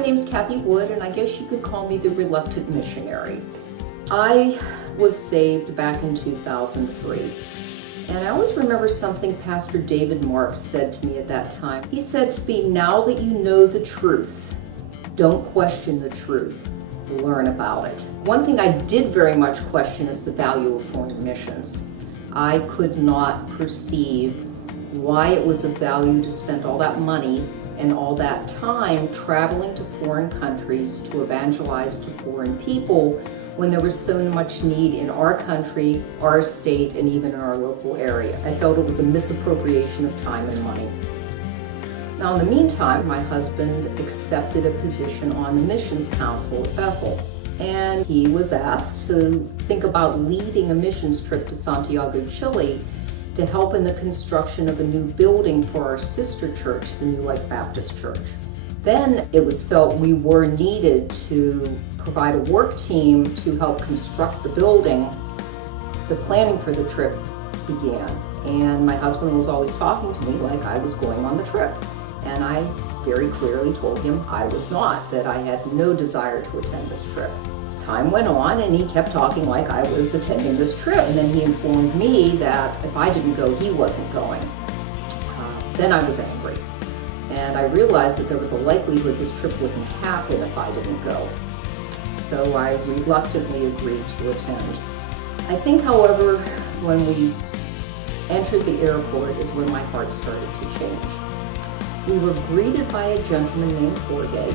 my name's Kathy Wood, and I guess you could call me the reluctant missionary. I was saved back in 2003. And I always remember something Pastor David Marks said to me at that time. He said to me, now that you know the truth, don't question the truth, learn about it. One thing I did very much question is the value of foreign missions. I could not perceive why it was of value to spend all that money and all that time traveling to foreign countries to evangelize to foreign people when there was so much need in our country, our state, and even in our local area. I felt it was a misappropriation of time and money. Now, in the meantime, my husband accepted a position on the Missions Council at Bethel, and he was asked to think about leading a missions trip to Santiago, Chile, to help in the construction of a new building for our sister church, the New Life Baptist Church. Then it was felt we were needed to provide a work team to help construct the building. The planning for the trip began, and my husband was always talking to me like I was going on the trip. And I very clearly told him I was not, that I had no desire to attend this trip. Time went on, and he kept talking like I was attending this trip, and then he informed me that if I didn't go, he wasn't going. Then I was angry, and I realized that there was a likelihood this trip wouldn't happen if I didn't go. So I reluctantly agreed to attend. I think, however, when we entered the airport is when my heart started to change. We were greeted by a gentleman named Jorge,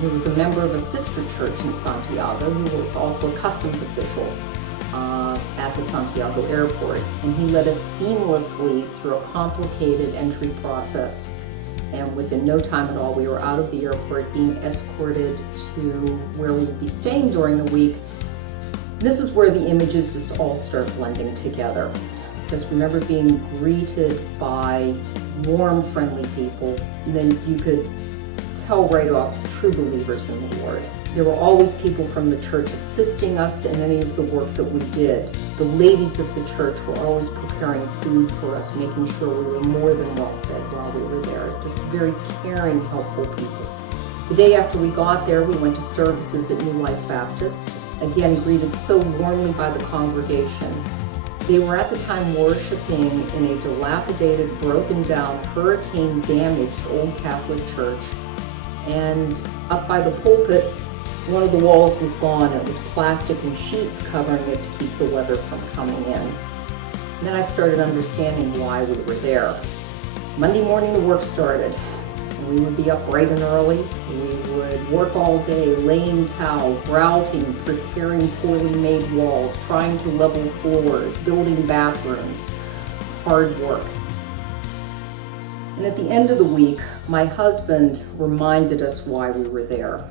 who was a member of a sister church in Santiago, who was also a customs official at the Santiago airport. And he led us seamlessly through a complicated entry process. And within no time at all, we were out of the airport being escorted to where we would be staying during the week. This is where the images just all start blending together. Just remember being greeted by warm, friendly people, and then you could tell right off true believers in the Lord. There were always people from the church assisting us in any of the work that we did. The ladies of the church were always preparing food for us, making sure we were more than well fed while we were there. Just very caring, helpful people. The day after we got there, we went to services at New Life Baptist, again greeted so warmly by the congregation. They were at the time worshiping in a dilapidated, broken down, hurricane-damaged old Catholic church. And up by the pulpit, one of the walls was gone. It was plastic and sheets covering it to keep the weather from coming in. And then I started understanding why we were there. Monday morning, the work started. We would be up bright and early. We would work all day, laying towel, grouting, preparing poorly made walls, trying to level floors, building bathrooms. Hard work. And at the end of the week, my husband reminded us why we were there.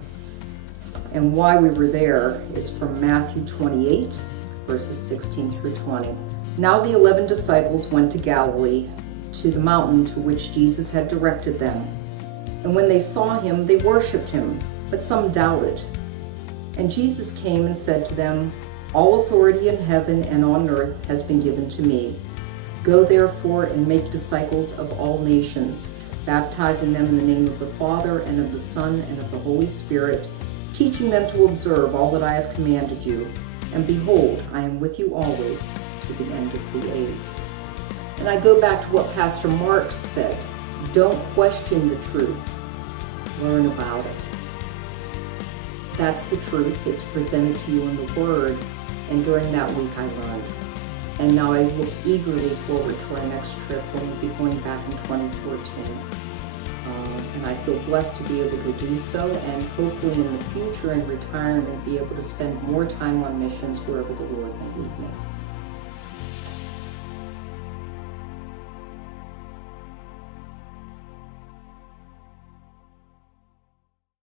And why we were there is from Matthew 28, verses 16 through 20. Now the 11 disciples went to Galilee, to the mountain to which Jesus had directed them. And when they saw him, they worshipped him, but some doubted. And Jesus came and said to them, all authority in heaven and on earth has been given to me. Go therefore and make disciples of all nations, baptizing them in the name of the Father and of the Son and of the Holy Spirit, teaching them to observe all that I have commanded you. And behold, I am with you always to the end of the age. And I go back to what Pastor Marks said. Don't question the truth. Learn about it. That's the truth. It's presented to you in the Word. And during that week, I learned. And now I look eagerly forward to our next trip when we'll be going back in 2014. And I feel blessed to be able to do so, and hopefully in the future in retirement be able to spend more time on missions wherever the Lord may lead me.